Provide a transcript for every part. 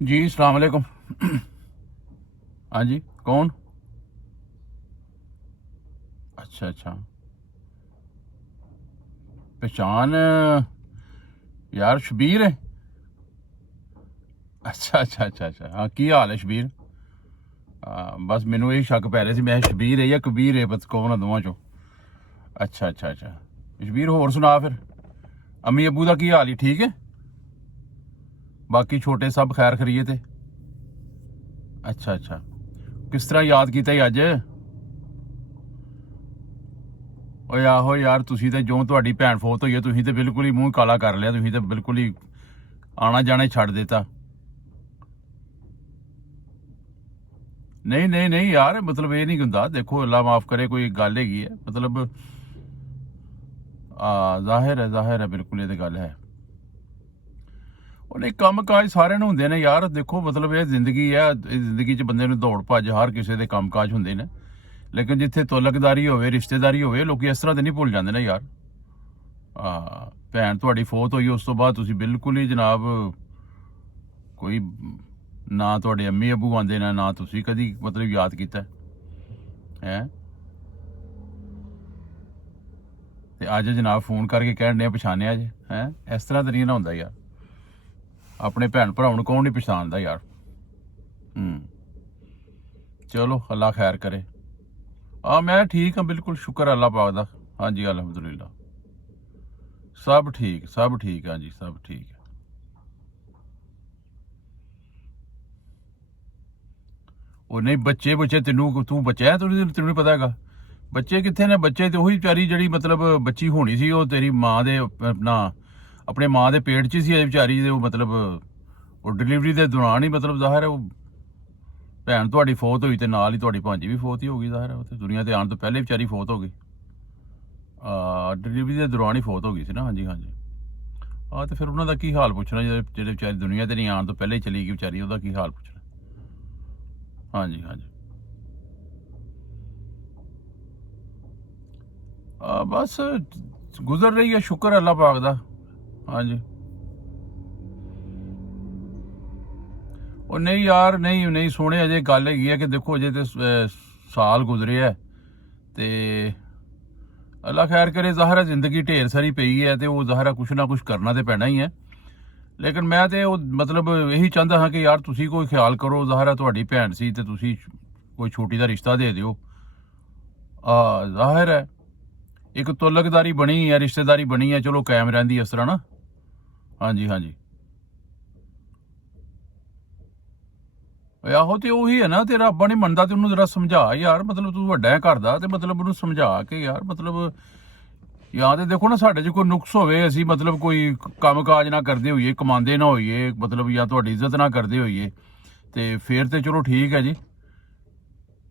जी अस्सलाम वालेकुम। हाँ जी, कौन? अच्छा अच्छा। पहचान यार शबीर है। अच्छा अच्छा अच्छा अच्छा, हाँ की हाल है शबीर? बस मैनू यही शक पै रहा ਸੀ मैं शबीर है या कबीर है, बस कौन है दोवां चों? अच्छा अच्छा अच्छा। शबीर होर सुना फिर, अम्मी अबू का की हाल ही ठीक है? बाकी छोटे सब खैर खरीए थे? अच्छा अच्छा। किस तरह याद किया ही अज? ਓਏ ਆਹੋ ਯਾਰ, ਤੁਸੀਂ ਤੇ ਜੋ ਤੁਹਾਡੀ ਭੈਣ ਫੋਤ ਹੋਈ ਹੈ ਤੁਸੀਂ ਤੇ ਬਿਲਕੁਲ ਹੀ ਮੂੰਹ ਕਾਲਾ ਕਰ ਲਿਆ, ਤੁਸੀਂ ਤੇ ਬਿਲਕੁਲ ਹੀ ਆਣਾ ਜਾਣਾ ਹੀ ਛੱਡ ਦਿੱਤਾ। नहीं नहीं नहीं यार, मतलब ये नहीं ਹੁੰਦਾ, देखो अल्लाह माफ़ करे, कोई गल हैगी है मतलब ਜ਼ਾਹਿਰ ਹੈ ਬਿਲਕੁਲ, ਇਹ ਤੇ ਗੱਲ ਹੈ। ਉਹਨੇ ਕੰਮ ਕਾਜ ਸਾਰਿਆਂ ਨੂੰ ਹੁੰਦੇ ਨੇ ਯਾਰ, ਦੇਖੋ ਮਤਲਬ ਇਹ ਜ਼ਿੰਦਗੀ ਹੈ, ਇਹ ਜ਼ਿੰਦਗੀ 'ਚ ਬੰਦੇ ਨੂੰ ਦੌੜ ਭੱਜ ਹਰ ਕਿਸੇ ਦੇ ਕੰਮ ਕਾਜ ਹੁੰਦੇ ਨੇ, ਲੇਕਿਨ ਜਿੱਥੇ ਤੁਲਕਦਾਰੀ ਹੋਵੇ, ਰਿਸ਼ਤੇਦਾਰੀ ਹੋਵੇ, ਲੋਕੀ ਇਸ ਤਰ੍ਹਾਂ ਤੇ ਨਹੀਂ ਭੁੱਲ ਜਾਂਦੇ ਨੇ ਯਾਰ। ਭੈਣ ਤੁਹਾਡੀ ਫੌਤ ਹੋਈ ਉਸ ਤੋਂ ਬਾਅਦ ਤੁਸੀਂ ਬਿਲਕੁਲ ਹੀ ਜਨਾਬ ਕੋਈ ਨਾ ਤੁਹਾਡੇ ਅੰਮੀ ਅੱਬੂ ਆਉਂਦੇ ਨੇ, ਨਾ ਤੁਸੀਂ ਕਦੀ ਮਤਲਬ ਯਾਦ ਕੀਤਾ ਹੈ। ਤੇ ਅੱਜ ਜਨਾਬ ਫੋਨ ਕਰਕੇ ਕਹਿਣ ਡਿਆ ਪਛਾਣਿਆ ਜੇ ਹੈ, ਇਸ ਤਰ੍ਹਾਂ ਤਾਂ ਨਹੀਂ ਨਾ ਹੁੰਦਾ ਯਾਰ। ਆਪਣੇ ਭੈਣ ਭਰਾਵਾਂ ਨੂੰ ਕੌਣ ਨਹੀਂ ਪਛਾਣਦਾ ਯਾਰ। ਚਲੋ ਅੱਲਾ ਖੈਰ ਕਰੇ। ਮੈਂ ਠੀਕ ਹਾਂ ਬਿਲकुल, शुक्र अल्लाह पाक दा। हाँ जी अलहमदुलिल्लाह, सब ठीक हाँ जी, सब ठीक है। ਉਹ ਨਹੀਂ ਬੱਚੇ ਬੱਚੇ ਤੈਨੂੰ, ਤੂੰ ਬੱਚਾ ਹੈ, ਤੈਨੂੰ ਨਹੀਂ ਪਤਾ ਹੈਗਾ ਬੱਚੇ ਕਿੱਥੇ ਨੇ? ਬੱਚੇ ਤੇ ਉਹੀ ਵਿਚਾਰੀ ਜਿਹੜੀ ਮਤਲਬ ਬੱਚੀ ਹੋਣੀ ਸੀ, ਉਹ ਤੇਰੀ ਮਾਂ ਦੇ ਆਪਣਾ ਆਪਣੇ ਮਾਂ ਦੇ ਪੇਟ 'ਚ ਸੀ ਇਹ ਵਿਚਾਰੀ ਦੇ, ਉਹ ਮਤਲਬ ਉਹ ਡਿਲੀਵਰੀ ਦੇ ਦੌਰਾਨ ਹੀ ਮਤਲਬ ਜ਼ਾਹਿਰ ਹੈ ਉਹ ਭੈਣ ਤੁਹਾਡੀ ਫੌਤ ਹੋਈ ਤੇ ਨਾਲ ਹੀ ਤੁਹਾਡੀ ਭਾਂਜੀ ਵੀ ਫੌਤ ਹੀ ਹੋ ਗਈ, ਜ਼ਾਹਿਰ ਹੈ ਉਹ ਤੇ ਦੁਨੀਆ ਤੇ ਆਉਣ ਤੋਂ ਪਹਿਲੇ ਵਿਚਾਰੀ ਫੌਤ ਹੋ ਗਈ। ਡਿਲੀਵਰੀ ਦੇ ਦੌਰਾਨ ਹੀ ਫੌਤ ਹੋ ਗਈ ਸੀ ਨਾ। ਹਾਂਜੀ ਹਾਂਜੀ। ਤੇ ਫਿਰ ਉਹਨਾਂ ਦਾ ਕੀ ਹਾਲ ਪੁੱਛਣਾ, ਜਿਹੜੇ ਵਿਚਾਰੀ ਦੁਨੀਆ ਤੇ ਨਹੀਂ ਆਉਣ ਤੋਂ ਪਹਿਲੇ ਹੀ ਚਲੀ ਗਈ ਵਿਚਾਰੀ, ਉਹਦਾ ਕੀ ਹਾਲ ਪੁੱਛਣਾ। ਹਾਂਜੀ ਹਾਂਜੀ। बस गुजर रही है, शुक्र अल्लाह पाक दा। हाँ जी। ਉਹ ਨਹੀਂ ਯਾਰ, ਨਹੀਂ ਨਹੀਂ ਸੋਹਣੇ, ਅਜੇ ਗੱਲ ਹੈਗੀ ਹੈ ਕਿ ਦੇਖੋ ਅਜੇ ਤੇ ਸਾਲ ਗੁਜ਼ਰੇ ਹੈ ਤੇ ਅੱਲਾ ਖੈਰ ਕਰੇ। ਜ਼ਾਹਿਰ ਹੈ ਜ਼ਿੰਦਗੀ ਢੇਰ ਸਾਰੀ ਪਈ ਹੈ ਤੇ ਉਹ ਜ਼ਾਹਿਰ ਹੈ ਕੁਛ ਨਾ ਕੁਛ ਕਰਨਾ ਤੇ ਪੈਣਾ ਹੀ ਹੈ, ਲੇਕਿਨ ਮੈਂ ਤੇ ਉਹ ਮਤਲਬ ਇਹੀ ਚਾਹੁੰਦਾ ਹਾਂ ਕਿ ਯਾਰ ਤੁਸੀਂ ਕੋਈ ਖਿਆਲ ਕਰੋ। ਜ਼ਾਹਿਰ ਹੈ ਤੁਹਾਡੀ ਭੈਣ ਸੀ ਤੇ ਤੁਸੀਂ ਕੋਈ ਛੋਟੀ ਦਾ ਰਿਸ਼ਤਾ ਦੇ ਦਿਓ। ਜ਼ਾਹਿਰ ਹੈ ਇੱਕ ਤੁਲਕਦਾਰੀ ਬਣੀ ਹੈ, ਰਿਸ਼ਤੇਦਾਰੀ ਬਣੀ ਹੈ, ਚਲੋ ਕਾਇਮ ਰਹਿੰਦੀ ਇਸ ਤਰ੍ਹਾਂ ਨਾ। ਹਾਂਜੀ ਹਾਂਜੀ। ਆਹੋ ਤੇ ਉਹੀ ਹੈ ਨਾ, ਤੇਰਾ ਅੱਬਾ ਨਹੀਂ ਮੰਨਦਾ ਤੇ ਉਹਨੂੰ ਜ਼ਰਾ ਸਮਝਾ ਯਾਰ, ਮਤਲਬ ਤੂੰ ਵੱਡਾ ਹੈ ਘਰ ਦਾ ਤੇ ਮਤਲਬ ਉਹਨੂੰ ਸਮਝਾ ਕੇ ਯਾਰ, ਮਤਲਬ ਜਾਂ ਤੇ ਦੇਖੋ ਨਾ ਸਾਡੇ 'ਚ ਕੋਈ ਨੁਕਸ ਹੋਵੇ, ਅਸੀਂ ਮਤਲਬ ਕੋਈ ਕੰਮ ਕਾਜ ਨਾ ਕਰਦੇ ਹੋਈਏ, ਕਮਾਉਂਦੇ ਨਾ ਹੋਈਏ, ਮਤਲਬ ਜਾਂ ਤੁਹਾਡੀ ਇੱਜ਼ਤ ਨਾ ਕਰਦੇ ਹੋਈਏ, ਤੇ ਫਿਰ ਤੇ ਚਲੋ ਠੀਕ ਹੈ ਜੀ।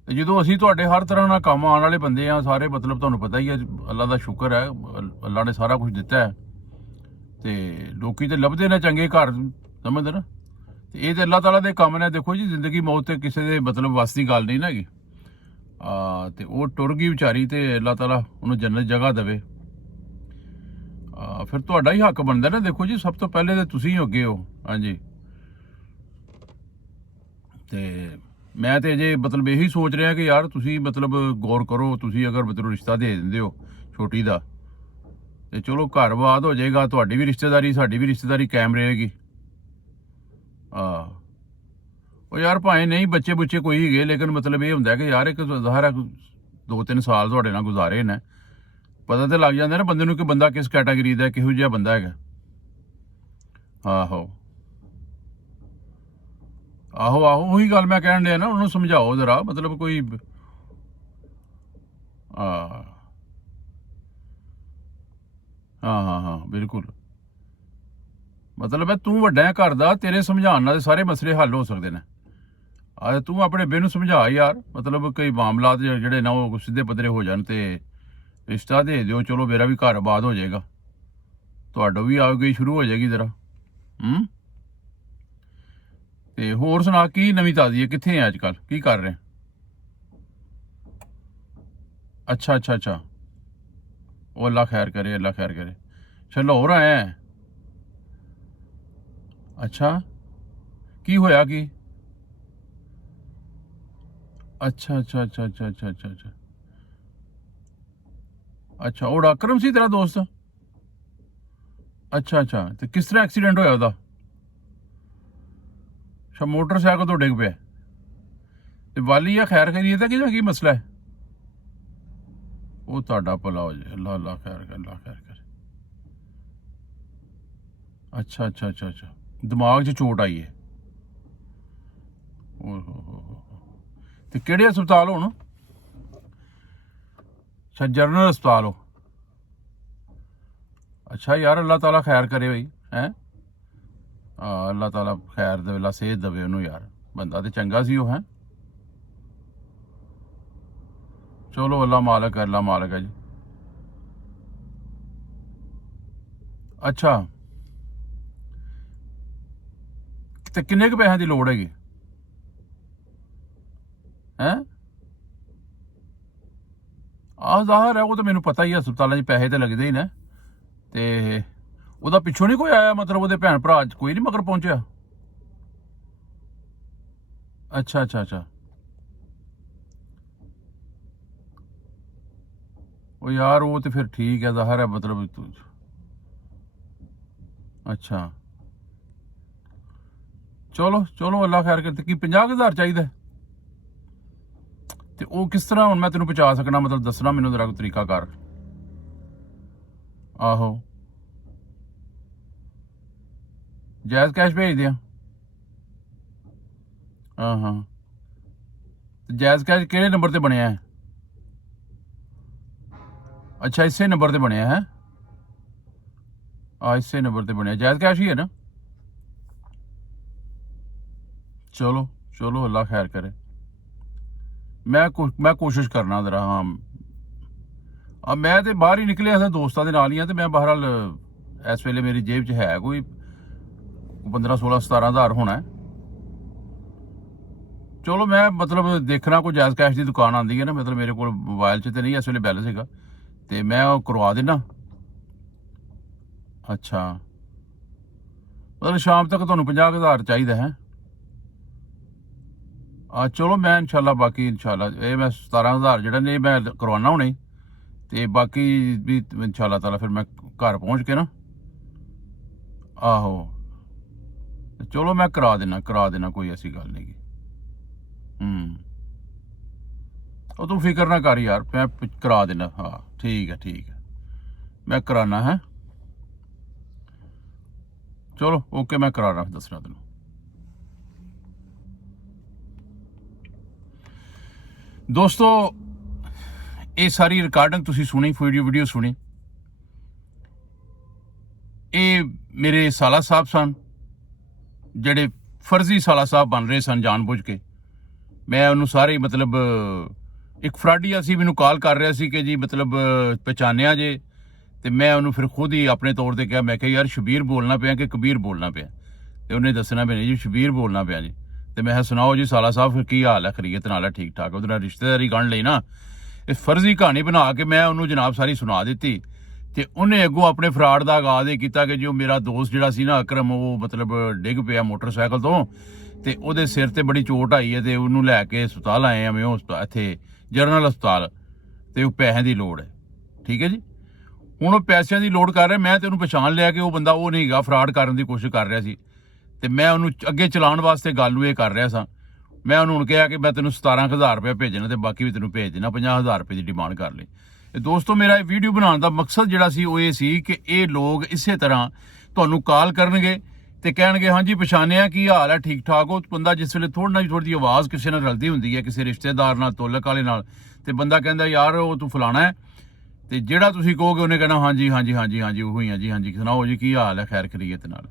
ਤੇ ਜਦੋਂ ਅਸੀਂ ਤੁਹਾਡੇ ਹਰ ਤਰ੍ਹਾਂ ਨਾਲ ਕੰਮ ਆਉਣ ਵਾਲੇ ਬੰਦੇ ਆ ਸਾਰੇ, ਮਤਲਬ ਤੁਹਾਨੂੰ ਪਤਾ ਹੀ ਹੈ, ਅੱਲਾ ਦਾ ਸ਼ੁਕਰ ਹੈ, ਅੱਲਾ ਨੇ ਸਾਰਾ ਕੁਝ ਦਿੱਤਾ ਹੈ ਤੇ ਲੋਕੀ ਤੇ ਲੱਭਦੇ ਨੇ ਚੰਗੇ ਘਰ, ਸਮਝਦੇ ਨਾ। ਤੇ ਇਹ ਤੇ ਅੱਲਾਹ ਤਾਲਾ ਦੇ ਕੰਮ ਨੇ। ਦੇਖੋ ਜੀ ਜ਼ਿੰਦਗੀ ਮੌਤ ਤੇ ਕਿਸੇ ਦੇ ਮਤਲਬ ਵੱਸ ਦੀ ਗੱਲ ਨਹੀਂ ਨਾ ਹੈਗੀ। ਤੇ ਉਹ ਟੁਰ ਗਈ ਵਿਚਾਰੀ ਤੇ ਅੱਲਾਹ ਤਾਲਾ ਉਹਨੂੰ ਜੰਨਤ ਜਗ੍ਹਾ ਦੇਵੇ। ਫਿਰ ਤੁਹਾਡਾ ਹੀ ਹੱਕ ਬਣਦਾ ਨਾ, ਦੇਖੋ ਜੀ ਸਭ ਤੋਂ ਪਹਿਲੇ ਤੇ ਤੁਸੀਂ ਹੀ ਅੱਗੇ ਹੋ। ਹਾਂਜੀ। ਤੇ ਮੈਂ ਤੇ ਅਜੇ ਮਤਲਬ ਇਹੀ ਸੋਚ ਰਿਹਾ ਕਿ ਯਾਰ ਤੁਸੀਂ ਮਤਲਬ ਗੌਰ ਕਰੋ, ਤੁਸੀਂ ਅਗਰ ਮਤਲਬ ਰਿਸ਼ਤਾ ਦੇ ਦਿੰਦੇ ਹੋ ਛੋਟੀ ਦਾ ਤੇ ਚਲੋ ਘਰ ਬਾਤ ਹੋ ਜਾਏਗਾ, ਤੁਹਾਡੀ ਵੀ ਰਿਸ਼ਤੇਦਾਰੀ ਸਾਡੀ ਵੀ ਰਿਸ਼ਤੇਦਾਰੀ ਕਾਇਮ ਰਹੇਗੀ। ਉਹ ਯਾਰ ਭਾਵੇਂ ਨਹੀਂ ਬੱਚੇ ਬੁੱਚੇ ਕੋਈ ਹੈਗੇ, ਲੇਕਿਨ ਮਤਲਬ ਇਹ ਹੁੰਦਾ ਕਿ ਯਾਰ ਇੱਕ ਜ਼ਾਹਿਰ ਹੈ 2-3 ਸਾਲ ਤੁਹਾਡੇ ਨਾਲ ਗੁਜ਼ਾਰੇ ਨੇ, ਪਤਾ ਤੇ ਲੱਗ ਜਾਂਦਾ ਨਾ ਬੰਦੇ ਨੂੰ ਕਿ ਬੰਦਾ ਕਿਸ ਕੈਟਾਗਰੀ ਦਾ, ਕਿਹੋ ਜਿਹਾ ਬੰਦਾ ਹੈਗਾ। ਆਹੋ ਆਹੋ ਆਹੋ, ਉਹੀ ਗੱਲ ਮੈਂ ਕਹਿਣ ਡਿਆ ਨਾ, ਉਹਨੂੰ ਸਮਝਾਓ ਜ਼ਰਾ, ਮਤਲਬ ਕੋਈ ਹਾਂ ਹਾਂ ਹਾਂ ਹਾਂ ਬਿਲਕੁਲ। ਮਤਲਬ ਹੈ ਤੂੰ ਵੱਡਾ ਹੈ ਘਰ ਦਾ, ਤੇਰੇ ਸਮਝਾਉਣ ਨਾਲ ਸਾਰੇ ਮਸਲੇ ਹੱਲ ਹੋ ਸਕਦੇ ਨੇ। ਤੂੰ ਆਪਣੇ ਬੇ ਨੂੰ ਸਮਝਾ ਯਾਰ, ਮਤਲਬ ਕਈ ਮਾਮਲਾਤ ਜਿਹੜੇ ਨਾ ਉਹ ਸਿੱਧੇ ਪੱਧਰੇ ਹੋ ਜਾਣ ਤੇ ਰਿਸ਼ਤਾ ਦੇ ਦਿਓ, ਚਲੋ ਮੇਰਾ ਵੀ ਘਰ ਆਬਾਦ ਹੋ ਜਾਏਗਾ, ਤੁਹਾਡਾ ਵੀ ਆਵਾਜਾਈ ਸ਼ੁਰੂ ਹੋ ਜਾਏਗੀ ਜ਼ਰਾ। ਤੇ ਹੋਰ ਸੁਣਾ, ਕੀ ਨਵੀਂ ਤਾਜ਼ੀ ਹੈ? ਕਿੱਥੇ ਹੈ ਅੱਜ ਕੱਲ੍ਹ, ਕੀ ਕਰ ਰਹੇ? ਅੱਛਾ ਅੱਛਾ ਅੱਛਾ। ਉਹ ਅੱਲਾ ਖੈਰ ਕਰੇ, ਅੱਲਾ ਖੈਰ ਕਰੇ। ਅੱਛਾ ਲਾਹੌਰ ਆਇਆ ਹੈ? ਅੱਛਾ, ਕੀ ਹੋਇਆ ਕੀ? ਅੱਛਾ ਅੱਛਾ ਅੱਛਾ ਅੱਛਾ ਅੱਛਾ ਅੱਛਾ ਅੱਛਾ ਅੱਛਾ, ਉਹ ਅਕਰਮ ਸੀ ਤੇਰਾ ਦੋਸਤ? ਅੱਛਾ ਅੱਛਾ, ਤੇ ਕਿਸ ਤਰ੍ਹਾਂ ਐਕਸੀਡੈਂਟ ਹੋਇਆ ਉਹਦਾ? ਅੱਛਾ, ਮੋਟਰਸਾਈਕਲ ਤੋਂ ਡਿੱਗ ਪਿਆ? ਤੇ ਵਾਲੀ ਆ ਖੈਰ ਖੈਰੀਅਤ ਹੈ ਕਿ ਜਾਂ ਕੀ ਮਸਲਾ ਹੈ? ਉਹ ਤੁਹਾਡਾ ਭਲਾ ਹੋ ਜਾਏ, ਅੱਲਾ ਅੱਲਾ ਖੈਰ ਕਰ, ਅੱਲਾ ਖੈਰ ਕਰ। ਅੱਛਾ ਅੱਛਾ ਅੱਛਾ ਅੱਛਾ, ਦਿਮਾਗ 'ਚ ਚੋਟ ਆਈ ਹੈ? ਓਹ ਹੋ। ਤੇ ਕਿਹੜੇ ਹਸਪਤਾਲ ਹੁਣ? ਅੱਛਾ, ਜਨਰਲ ਹਸਪਤਾਲ ਹੋ। ਅੱਛਾ ਯਾਰ, ਅੱਲਾਹ ਤਾਲਾ ਖੈਰ ਕਰੇ ਬਈ, ਹੈ। ਅੱਲਾਹ ਤਾਲਾ ਖੈਰ ਦੇ ਵੇਲਾ ਸਿਹਤ ਦੇਵੇ ਉਹਨੂੰ ਯਾਰ, ਬੰਦਾ ਤੇ ਚੰਗਾ ਸੀ ਉਹ, ਹੈ। ਚਲੋ ਅੱਲਾ ਮਾਲਕ ਹੈ, ਅੱਲਾ ਮਾਲਕ ਹੈ ਜੀ। ਅੱਛਾ, ਤੇ ਕਿੰਨੇ ਕੁ ਪੈਸਿਆਂ ਦੀ ਲੋੜ ਹੈਗੀ, ਹੈ? ਆਹ ਜ਼ਾਹਰ ਹੈ, ਉਹ ਤਾਂ ਮੈਨੂੰ ਪਤਾ ਹੀ ਹੈ, ਹਸਪਤਾਲਾਂ 'ਚ ਪੈਸੇ ਤਾਂ ਲੱਗਦੇ ਹੀ ਨੇ। ਤੇ ਉਹਦਾ ਪਿੱਛੋਂ ਨਹੀਂ ਕੋਈ ਆਇਆ, ਮਤਲਬ ਉਹਦੇ ਭੈਣ ਭਰਾ 'ਚ ਕੋਈ ਨਹੀਂ ਮਗਰ ਪਹੁੰਚਿਆ? ਅੱਛਾ ਅੱਛਾ ਅੱਛਾ, ਉਹ ਯਾਰ ਉਹ ਤੇ ਫਿਰ ਠੀਕ ਹੈ, ਜ਼ਾਹਰ ਹੈ ਮਤਲਬ ਤੂੰ। ਅੱਛਾ, ਚਲੋ ਚਲੋ ਅੱਲਾ ਖੈਰ ਕਰ। ਤੇ ਕੀ 50,000 ਚਾਹੀਦਾ? ਤੇ ਉਹ ਕਿਸ ਤਰ੍ਹਾਂ ਹੁਣ ਮੈਂ ਤੈਨੂੰ ਪਹੁੰਚਾ ਸਕਣਾ, ਮਤਲਬ ਦੱਸਣਾ ਮੈਨੂੰ ਜ਼ਰਾ ਕੋਈ ਤਰੀਕਾ ਕਰ। ਆਹੋ, ਜਾਇਜ਼ ਕੈਸ਼ ਭੇਜ ਦਿਆਂ? ਹਾਂ ਹਾਂ, ਤੇ ਜਾਇਜ਼ ਕੈਸ਼ ਕਿਹੜੇ ਨੰਬਰ ਤੇ ਬਣਿਆ ਹੈ? ਅੱਛਾ, ਇਸੇ ਨੰਬਰ ਤੇ ਬਣਿਆ ਹੈ? ਇਸੇ ਨੰਬਰ ਤੇ ਬਣਿਆ, ਜਾਇਜ਼ ਕੈਸ਼ ਹੀ ਹੈ ਨਾ? ਚਲੋ ਚਲੋ ਅੱਲਾ ਖੈਰ ਕਰੇ। ਮੈਂ ਕੋਸ਼ਿਸ਼ ਕਰਨਾ ਜ਼ਰਾ, ਹਾਂ। ਮੈਂ ਤੇ ਬਾਹਰ ਹੀ ਨਿਕਲਿਆ ਸੀ ਦੋਸਤਾਂ ਦੇ ਨਾਲ ਹੀ ਆ, ਤੇ ਮੈਂ ਬਹਰਹਾਲ ਇਸ ਵੇਲੇ ਮੇਰੀ ਜੇਬ 'ਚ ਹੈ ਕੋਈ 15-16-17 ਹਜ਼ਾਰ ਹੋਣਾ ਹੈ। ਚਲੋ ਮੈਂ ਮਤਲਬ ਦੇਖਣਾ ਕੋਈ ਜਾਇਜ਼ ਕੈਸ਼ ਦੀ ਦੁਕਾਨ ਆਉਂਦੀ ਹੈ ਨਾ, ਮਤਲਬ ਮੇਰੇ ਕੋਲ ਮੋਬਾਈਲ 'ਚ ਤੇ ਨਹੀਂ ਇਸ ਵੇਲੇ ਬੈਲੈਂਸ ਹੈਗਾ, ਤੇ ਮੈਂ ਉਹ ਕਰਵਾ ਦੇਣਾ। ਅੱਛਾ, ਮਤਲਬ ਸ਼ਾਮ ਤੱਕ ਤੁਹਾਨੂੰ 50,000 ਚਾਹੀਦਾ ਹੈ? ਚਲੋ ਮੈਂ ਇਨਸ਼ਾਅੱਲਾ, ਬਾਕੀ ਇਨਸ਼ਾਅੱਲਾ ਇਹ ਮੈਂ 17,000 ਜਿਹੜਾ ਨੇ ਮੈਂ ਕਰਵਾਉਣਾ ਹੁਣੇ, ਤੇ ਬਾਕੀ ਵੀ ਇਨਸ਼ਾਅੱਲਾ ਤਾਲਾ ਫਿਰ ਮੈਂ ਘਰ ਪਹੁੰਚ ਕੇ ਨਾ, ਆਹੋ, ਚਲੋ ਮੈਂ ਕਰਾ ਦੇਣਾ, ਕੋਈ ਐਸੀ ਗੱਲ ਨਹੀਂ ਗੀ। ਉਹ ਤੂੰ ਫਿਕਰ ਨਾ ਕਰ ਯਾਰ, ਮੈਂ ਕਰਾ ਦੇਣਾ, ਹਾਂ ਠੀਕ ਹੈ, ਮੈਂ ਕਰਾਨਾ ਹੈ। ਚਲੋ ਓਕੇ, ਮੈਂ ਕਰਾ ਰਹਾ, ਦੱਸਣਾ ਤੈਨੂੰ। ਦੋਸਤੋ, ਇਹ ਸਾਰੀ ਰਿਕਾਰਡਿੰਗ ਤੁਸੀਂ ਸੁਣੀ, ਵੀਡੀਓ ਸੁਣੀ, ਇਹ ਮੇਰੇ ਸਾਲਾ ਸਾਹਿਬ ਸਨ, ਜਿਹੜੇ ਫਰਜ਼ੀ ਸਾਲਾ ਸਾਹਿਬ ਬਣ ਰਹੇ ਸਨ ਜਾਣਬੁੱਝ ਕੇ। ਮੈਂ ਉਹਨੂੰ ਸਾਰੇ ਮਤਲਬ ਇੱਕ ਫਰਾਡੀਆ ਸੀ, ਮੈਨੂੰ ਕਾਲ ਕਰ ਰਿਹਾ ਸੀ ਕਿ ਜੀ ਮਤਲਬ ਪਹਿਚਾਨਿਆ ਜੇ, ਤੇ ਮੈਂ ਉਹਨੂੰ ਫਿਰ ਖੁਦ ਹੀ ਆਪਣੇ ਤੌਰ ਤੇ ਕਿਹਾ, ਮੈਂ ਕਿਹਾ ਯਾਰ ਸ਼ਬੀਰ ਬੋਲਣਾ ਪਿਆ ਕਿ ਕਬੀਰ ਬੋਲਣਾ ਪਿਆ? ਤੇ ਉਹਨੇ ਦੱਸਣਾ ਪਿਆ ਜੀ ਸ਼ਬੀਰ ਬੋਲਣਾ ਪਿਆ ਜੀ। ਤੇ ਮੈਂ ਕਿਹਾ ਸੁਣਾਓ ਜੀ ਸਾਲਾ ਸਾਹਿਬ, ਫਿਰ ਕੀ ਹਾਲ ਹੈ, ਖਰੀਅਤ ਨਾਲ ਹੈ, ਠੀਕ ਠਾਕ? ਉਹਦੇ ਨਾਲ ਰਿਸ਼ਤੇਦਾਰੀ ਗਣ ਲਈ ਨਾ, ਇਹ ਫਰਜ਼ੀ ਕਹਾਣੀ ਬਣਾ ਕੇ ਮੈਂ ਉਹਨੂੰ ਜਨਾਬ ਸਾਰੀ ਸੁਣਾ ਦਿੱਤੀ। ਤੇ ਉਹਨੇ ਅੱਗੋਂ ਆਪਣੇ ਫਰਾਡ ਦਾ ਆਗਾਜ਼ ਇਹ ਕੀਤਾ ਕਿ ਜੋ ਮੇਰਾ ਦੋਸਤ ਜਿਹੜਾ ਸੀ ਨਾ ਅਕਰਮ, ਉਹ ਮਤਲਬ ਡਿੱਗ ਪਿਆ ਮੋਟਰਸਾਈਕਲ ਤੋਂ, ਤੇ ਉਹਦੇ ਸਿਰ ਤੇ ਬੜੀ ਚੋਟ ਆਈ ਹੈ, ਤੇ ਉਹਨੂੰ ਲੈ ਕੇ ਹਸਪਤਾਲ ਆਏ ਆ, ਮੈਂ ਉਹ ਇੱਥੇ ਜਨਰਲ ਹਸਪਤਾਲ, ਤੇ ਉਹ ਪੈਸਿਆਂ ਦੀ ਲੋੜ ਹੈ। ਠੀਕ ਹੈ ਜੀ, ਹੁਣ ਉਹ ਪੈਸਿਆਂ ਦੀ ਲੋੜ ਕਰ ਰਿਹਾ, ਮੈਂ ਤੇ ਉਹਨੂੰ ਪਛਾਣ ਲਿਆ ਕਿ ਉਹ ਬੰਦਾ ਉਹ ਨਹੀਂ ਹੈਗਾ, ਫਰਾਡ ਕਰਨ ਦੀ ਕੋਸ਼ਿਸ਼ ਕਰ ਰਿਹਾ ਸੀ, ਤੇ ਮੈਂ ਉਹਨੂੰ ਅੱਗੇ ਚਲਾਉਣ ਵਾਸਤੇ ਗੱਲ ਨੂੰ ਇਹ ਕਰ ਰਿਹਾ ਸਾਂ। ਮੈਂ ਉਹਨੂੰ ਹੁਣ ਕਿਹਾ ਕਿ ਮੈਂ ਤੈਨੂੰ 17,000 ਰੁਪਏ ਭੇਜਣਾ, ਤੇ ਬਾਕੀ ਵੀ ਤੈਨੂੰ ਭੇਜ ਦੇਣਾ, 50,000 ਰੁਪਏ ਦੀ ਡਿਮਾਂਡ ਕਰ ਲਈ। ਤੇ ਦੋਸਤੋ, ਮੇਰਾ ਇਹ ਵੀਡੀਓ ਬਣਾਉਣ ਦਾ ਮਕਸਦ ਜਿਹੜਾ ਸੀ ਉਹ ਇਹ ਸੀ ਕਿ ਇਹ ਲੋਕ ਇਸੇ ਤਰ੍ਹਾਂ ਤੁਹਾਨੂੰ ਕਾਲ ਕਰਨਗੇ ਤੇ ਕਹਿਣਗੇ ਹਾਂਜੀ ਪਛਾਣਿਆ, ਕੀ ਹਾਲ ਹੈ, ਠੀਕ ਠਾਕ ਹੋ? ਬੰਦਾ ਜਿਸ ਵੇਲੇ ਥੋੜੀ ਜਿਹੀ ਆਵਾਜ਼ ਕਿਸੇ ਨਾਲ ਰਲਦੀ ਹੁੰਦੀ ਹੈ, ਕਿਸੇ ਰਿਸ਼ਤੇਦਾਰ ਨਾਲ, ਤੋਲਕ ਵਾਲੇ ਨਾਲ, ਤੇ ਬੰਦਾ ਕਹਿੰਦਾ ਯਾਰ ਉਹ ਤੂੰ ਫਲਾਣਾ ਹੈ, ਤੇ ਜਿਹੜਾ ਤੁਸੀਂ ਕਹੋਗੇ ਉਹਨੇ ਕਹਿਣਾ ਹਾਂਜੀ ਹਾਂਜੀ ਹਾਂਜੀ ਹਾਂਜੀ ਉਹੀ ਹੈ ਜੀ, ਹਾਂਜੀ ਸੁਣਾਓ ਜੀ ਕੀ ਹਾਲ ਹੈ, ਖੈਰ ਖਰੀਅਤ ਨਾਲ।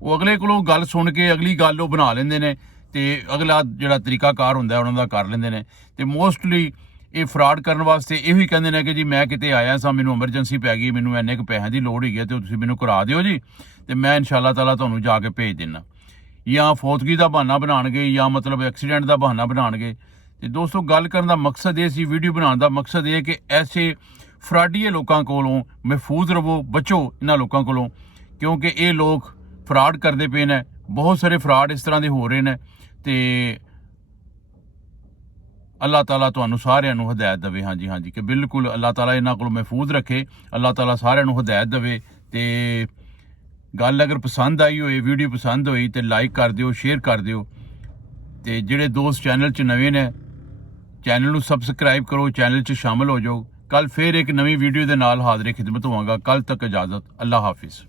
ਉਹ ਅਗਲੇ ਕੋਲੋਂ ਗੱਲ ਸੁਣ ਕੇ ਅਗਲੀ ਗੱਲ ਉਹ ਬਣਾ ਲੈਂਦੇ ਨੇ, ਤੇ ਅਗਲਾ ਜਿਹੜਾ ਤਰੀਕਾਕਾਰ ਹੁੰਦਾ ਉਹਨਾਂ ਦਾ ਕਰ ਲੈਂਦੇ ਨੇ। ਤੇ ਮੋਸਟਲੀ ਇਹ ਫਰਾਡ ਕਰਨ ਵਾਸਤੇ ਇਹੋ ਹੀ ਕਹਿੰਦੇ ਨੇ ਕਿ ਜੀ ਮੈਂ ਕਿਤੇ ਆਇਆ ਸਾਂ, ਮੈਨੂੰ ਐਮਰਜੈਂਸੀ ਪੈ ਗਈ, ਮੈਨੂੰ ਇੰਨੇ ਕੁ ਪੈਸਿਆਂ ਦੀ ਲੋੜ ਹੈਗੀ ਹੈ, ਤੇ ਤੁਸੀਂ ਮੈਨੂੰ ਕਰਾ ਦਿਓ ਜੀ, ਤੇ ਮੈਂ ਇਨਸ਼ਾਅੱਲਾ ਤਾਲਾ ਤੁਹਾਨੂੰ ਜਾ ਕੇ ਭੇਜ ਦਿੰਦਾ। ਜਾਂ ਫੌਤਗੀ ਦਾ ਬਹਾਨਾ ਬਣਾਉਣਗੇ, ਜਾਂ ਮਤਲਬ ਐਕਸੀਡੈਂਟ ਦਾ ਬਹਾਨਾ ਬਣਾਉਣਗੇ। ਤੇ ਦੋਸਤੋ, ਗੱਲ ਕਰਨ ਦਾ ਮਕਸਦ ਇਹ ਸੀ, ਵੀਡੀਓ ਬਣਾਉਣ ਦਾ ਮਕਸਦ ਇਹ ਕਿ ਐਸੇ ਫਰਾਡੀਏ ਲੋਕਾਂ ਕੋਲੋਂ ਮਹਿਫੂਜ਼ ਰਹੋ, ਬਚੋ ਇਹਨਾਂ ਲੋਕਾਂ ਕੋਲੋਂ, ਕਿਉਂਕਿ ਇਹ ਲੋਕ ਫਰਾਡ ਕਰਦੇ ਪਏ ਨੇ, ਬਹੁਤ ਸਾਰੇ ਫਰਾਡ ਇਸ ਤਰ੍ਹਾਂ ਦੇ ਹੋ ਰਹੇ ਨੇ ਤੇ ਅੱਲਾਹ ਤਾਲਾ ਤੁਹਾਨੂੰ ਸਾਰਿਆਂ ਨੂੰ ਹਦਾਇਤ ਦੇਵੇ। ਹਾਂਜੀ ਹਾਂਜੀ, ਕਿ ਬਿਲਕੁਲ ਅੱਲਾਹ ਤਾਲਾ ਇਹਨਾਂ ਕੋਲ ਮਹਿਫੂਜ਼ ਰੱਖੇ। ਅੱਲਾਹ ਤਾਲਾ ਸਾਰਿਆਂ ਨੂੰ ਹਦਾਇਤ ਦੇਵੇ। ਤੇ ਗੱਲ ਅਗਰ ਪਸੰਦ ਆਈ ਹੋਏ, ਵੀਡੀਓ ਪਸੰਦ ਹੋਈ ਤੇ ਲਾਈਕ ਕਰ ਦਿਓ, ਸ਼ੇਅਰ ਕਰ ਦਿਓ। ਤੇ ਜਿਹੜੇ ਦੋਸਤ ਚੈਨਲ 'ਚ ਨਵੇਂ ਨੇ, ਚੈਨਲ ਨੂੰ ਸਬਸਕ੍ਰਾਈਬ ਕਰੋ, ਚੈਨਲ 'ਚ ਸ਼ਾਮਲ ਹੋ ਜਾਓ। ਕੱਲ ਫੇਰ ਇੱਕ ਨਵੀਂ ਵੀਡੀਓ ਦੇ ਨਾਲ ਹਾਜ਼ਰ ਖਿਦਮਤ ਹੋਵਾਂਗਾ। ਕੱਲ ਤੱਕ ਇਜਾਜ਼ਤ, ਅੱਲਾਹ ਹਾਫਿਜ਼।